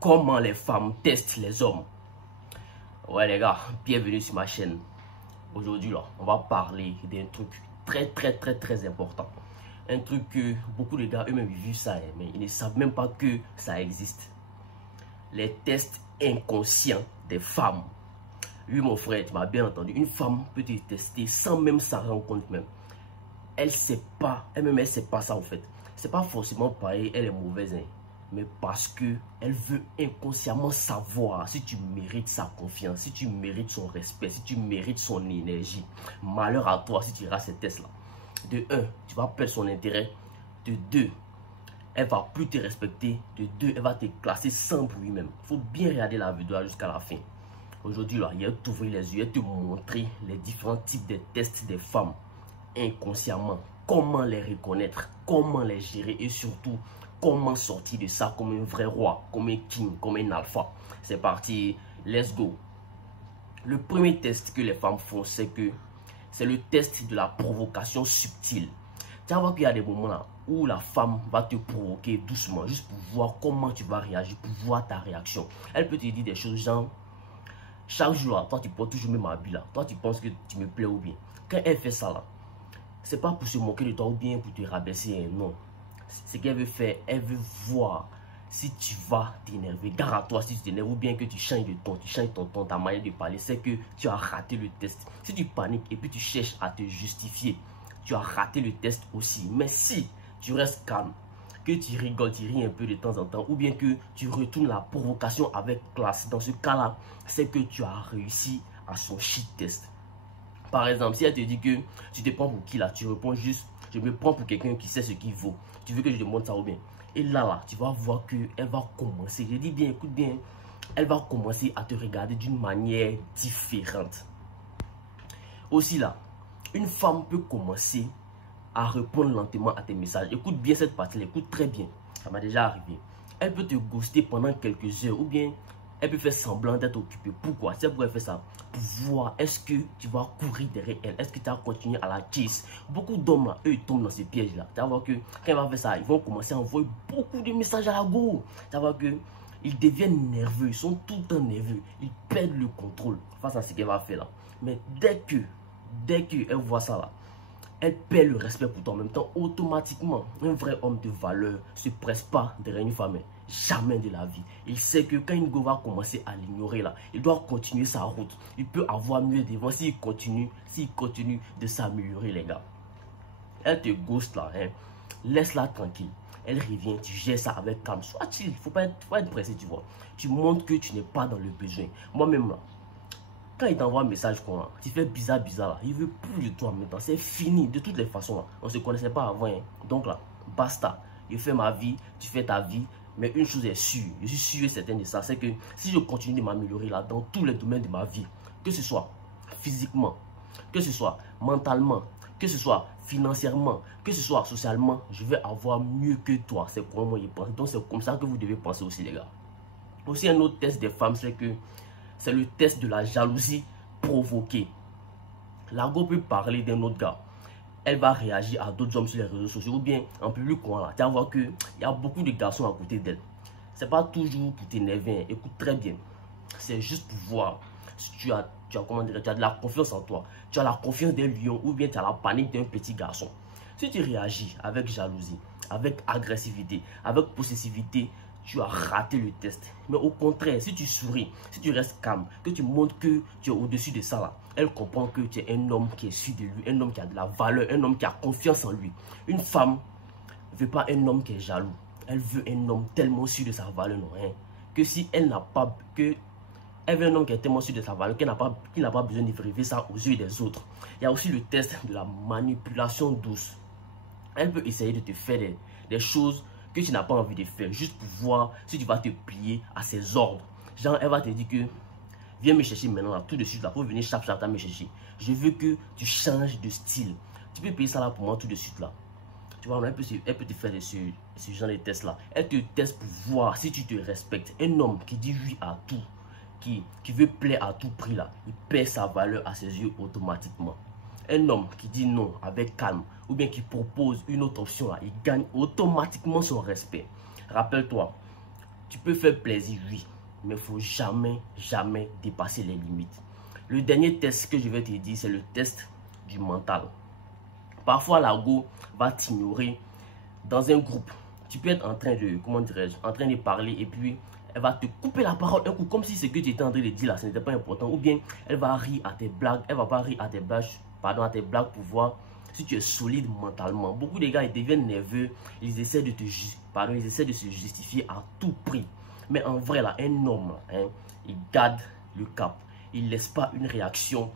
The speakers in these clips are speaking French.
Comment les femmes testent les hommes. Ouais les gars, bienvenue sur ma chaîne. Aujourd'hui là, on va parler d'un truc très important. Un truc que beaucoup de gars eux-mêmes vivent ça, mais ils ne savent même pas que ça existe. Les tests inconscients des femmes. Oui mon frère, tu m'as bien entendu. Une femme peut te tester sans même s'en rendre compte même. Elle sait pas, elle-même elle sait pas ça en fait. C'est pas forcément pareil, elle est mauvaise, hein, mais parce que elle veut inconsciemment savoir si tu mérites sa confiance, si tu mérites son respect, si tu mérites son énergie. Malheur à toi si tu iras ces tests là. De 1, tu vas perdre son intérêt. De 2, elle va plus te respecter. De 2, elle va te classer sans bruit même. Il faut bien regarder la vidéo jusqu'à la fin. Aujourd'hui là, il va t'ouvrir les yeux et te montrer les différents types de tests des femmes inconsciemment, comment les reconnaître, comment les gérer et surtout comment sortir de ça comme un vrai roi, comme un king, comme un alpha. C'est parti, let's go. Le premier test que les femmes font, c'est le test de la provocation subtile. Tu vas voir qu'il y a des moments là où la femme va te provoquer doucement, juste pour voir comment tu vas réagir, pour voir ta réaction. Elle peut te dire des choses genre, chaque jour là, toi tu portes toujours même habit là, toi tu penses que tu me plais ou bien. Quand elle fait ça là, c'est pas pour se moquer de toi ou bien pour te rabaisser, non. Ce qu'elle veut faire, elle veut voir si tu vas t'énerver. Gare à toi si tu t'énerves ou bien que tu changes de ton, tu changes ton ton, ta manière de parler, c'est que tu as raté le test. Si tu paniques et puis tu cherches à te justifier, tu as raté le test aussi. Mais si tu restes calme, que tu rigoles, tu ris un peu de temps en temps, ou bien que tu retournes la provocation avec classe, dans ce cas-là, c'est que tu as réussi à son shit test. Par exemple, si elle te dit que tu te prends pour qui là, tu réponds juste, je me prends pour quelqu'un qui sait ce qu'il vaut. Tu veux que je te montre ça ou bien. Et là, tu vas voir qu'elle va commencer, je dis bien, écoute bien, elle va commencer à te regarder d'une manière différente. Aussi là, une femme peut commencer à répondre lentement à tes messages. Écoute bien cette partie, écoute très bien, ça m'a déjà arrivé. Elle peut te ghoster pendant quelques heures ou bien elle peut faire semblant d'être occupée. Pourquoi? C'est pourquoi elle fait ça. Pour voir est-ce que tu vas courir derrière elle. Est-ce que tu vas continuer à la chase. Beaucoup d'hommes, eux, ils tombent dans ces pièges-là. Tu vas voir que quand elle va faire ça, ils vont commencer à envoyer beaucoup de messages à la go. Tu vas voir que ils deviennent nerveux. Ils sont tout le temps nerveux. Ils perdent le contrôle face à ce qu'elle va faire là. Mais dès qu'elle voit ça là, elle perd le respect pour toi. En même temps, automatiquement, un vrai homme de valeur ne se presse pas derrière une femme. Jamais de la vie. Il sait que quand une go va commencer à l'ignorer là, il doit continuer sa route. Il peut avoir mieux devant s'il continue de s'améliorer les gars. Elle te ghost là, hein. Laisse-la tranquille. Elle revient, tu gères ça avec calme. Sois chill, faut pas être pressé, tu vois. Tu montres que tu n'es pas dans le besoin. Moi-même là, quand il t'envoie un message comme là, tu fais bizarre là, il veut plus de toi maintenant, c'est fini de toutes les façons là. On ne se connaissait pas avant, hein. Donc là, basta. Je fais ma vie, tu fais ta vie. Mais une chose est sûre, je suis sûr et certain de ça, c'est que si je continue de m'améliorer là dans tous les domaines de ma vie, que ce soit physiquement, que ce soit mentalement, que ce soit financièrement, que ce soit socialement, je vais avoir mieux que toi. C'est comment je pense. Donc c'est comme ça que vous devez penser aussi les gars. Aussi un autre test des femmes, c'est que c'est le test de la jalousie provoquée. La go peut parler d'un autre gars. Elle va réagir à d'autres hommes sur les réseaux sociaux ou bien en public. Tu vas voir qu'il y a beaucoup de garçons à côté d'elle. C'est pas toujours pour t'énerver. Écoute très bien. C'est juste pour voir si tu as de la confiance en toi. Tu as la confiance d'un lion ou bien tu as la panique d'un petit garçon. Si tu réagis avec jalousie, avec agressivité, avec possessivité, tu as raté le test. Mais au contraire, si tu souris, si tu restes calme, que tu montres que tu es au-dessus de ça là, elle comprend que tu es un homme qui est sûr de lui, un homme qui a de la valeur, un homme qui a confiance en lui. Une femme ne veut pas un homme qui est jaloux. Elle veut un homme tellement sûr de sa valeur, non, hein, que si elle n'a pas, elle veut un homme qui est tellement sûr de sa valeur qu'il n'a pas besoin de vérifier ça aux yeux des autres. Il y a aussi le test de la manipulation douce. Elle peut essayer de te faire des choses que tu n'as pas envie de faire, juste pour voir si tu vas te plier à ses ordres. Genre, elle va te dire que viens me chercher maintenant, là, tout de suite, là, pour venir chaque me chercher. Je veux que tu changes de style. Tu peux payer ça là pour moi tout de suite là. Tu vois, elle peut te faire ce genre de test là. Elle te teste pour voir si tu te respectes. Un homme qui dit oui à tout, qui veut plaire à tout prix là, il perd sa valeur à ses yeux automatiquement. Un homme qui dit non avec calme ou bien qui propose une autre option là, il gagne automatiquement son respect. Rappelle-toi, Tu peux faire plaisir, oui, mais il ne faut jamais, jamais dépasser les limites. Le dernier test que je vais te dire, c'est le test du mental. Parfois, la go va t'ignorer dans un groupe. Tu peux être en train de, comment dirais-je, en train de parler et puis elle va te couper la parole un coup comme si ce que tu étais en train de dire là, ce n'était pas important. Ou bien elle va rire à tes blagues, elle va pas rire à tes blagues, pardon, à tes blagues pour voir si tu es solide mentalement. Beaucoup de gars, ils deviennent nerveux, ils essaient de ils essaient de se justifier à tout prix. Mais en vrai là, un homme, hein, il garde le cap. Il ne laisse pas une réaction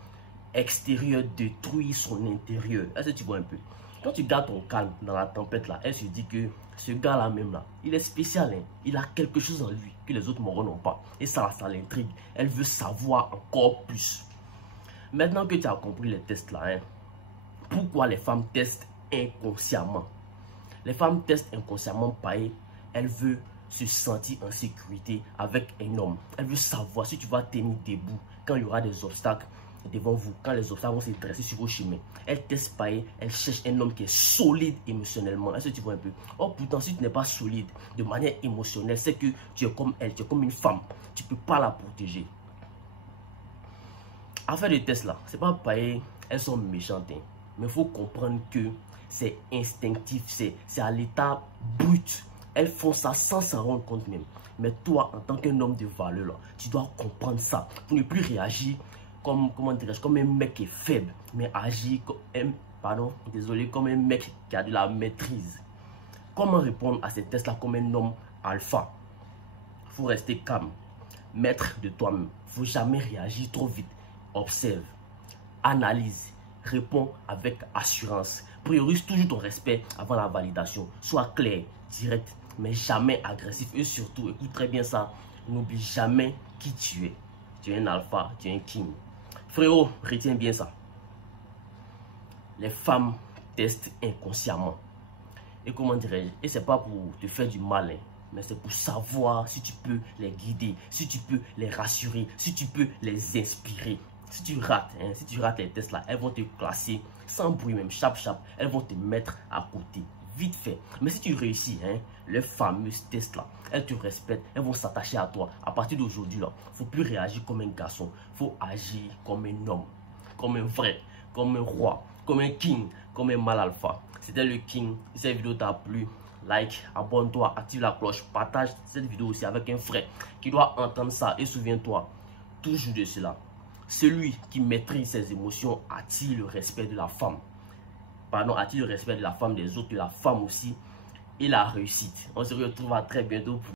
extérieure détruire son intérieur. Est-ce que tu vois un peu? Quand tu gardes ton calme dans la tempête là, elle se dit que ce gars là même là, il est spécial, hein? Il a quelque chose en lui que les autres morons n'ont pas. Et ça l'intrigue. Elle veut savoir encore plus. Maintenant que tu as compris les tests là, hein, pourquoi les femmes testent inconsciemment? Les femmes testent inconsciemment parce qu'elles veulent se sentir en sécurité avec un homme. Elle veut savoir si tu vas tenir debout quand il y aura des obstacles devant vous, quand les obstacles vont se dresser sur vos chemins. Elle teste pas, elle cherche un homme qui est solide émotionnellement. Est-ce que tu vois un peu? Or pourtant, si tu n'es pas solide de manière émotionnelle, c'est que tu es comme elle, tu es comme une femme. Tu ne peux pas la protéger. À faire des tests là, c'est pas parce qu'elles sont méchantes, hein, mais il faut comprendre que c'est instinctif, c'est à l'état brut. Elles font ça sans s'en rendre compte même. Mais toi, en tant qu'un homme de valeur, là, tu dois comprendre ça pour ne plus réagir comme, comment dirais-je, comme un mec qui est faible, mais agir comme comme un mec qui a de la maîtrise. Comment répondre à ces tests-là comme un homme alpha? Il faut rester calme, maître de toi-même. Il ne faut jamais réagir trop vite. Observe, analyse, réponds avec assurance. Priorise toujours ton respect avant la validation. Sois clair, direct, mais jamais agressif. Et surtout, écoute très bien ça, n'oublie jamais qui tu es. Tu es un alpha, tu es un king. Frérot, retiens bien ça. Les femmes testent inconsciemment. Et comment dirais-je? Et c'est pas pour te faire du mal, hein, mais c'est pour savoir si tu peux les guider, si tu peux les rassurer, si tu peux les inspirer. Si tu rates, hein, si tu rates les tests là, elles vont te classer sans bruit même, chap, elles vont te mettre à côté, vite fait. Mais si tu réussis, hein, les fameuses tests là, elles te respectent, elles vont s'attacher à toi. À partir d'aujourd'hui là, il ne faut plus réagir comme un garçon, il faut agir comme un homme, comme un vrai, comme un roi, comme un king, comme un mâle alpha. C'était le king. Si cette vidéo t'a plu, like, abonne-toi, active la cloche, partage cette vidéo aussi avec un frère qui doit entendre ça. Et souviens-toi toujours de cela. Celui qui maîtrise ses émotions attire le respect de la femme. Pardon, attire le respect de la femme, des autres, de la femme aussi. Et la réussite. On se retrouve à très bientôt.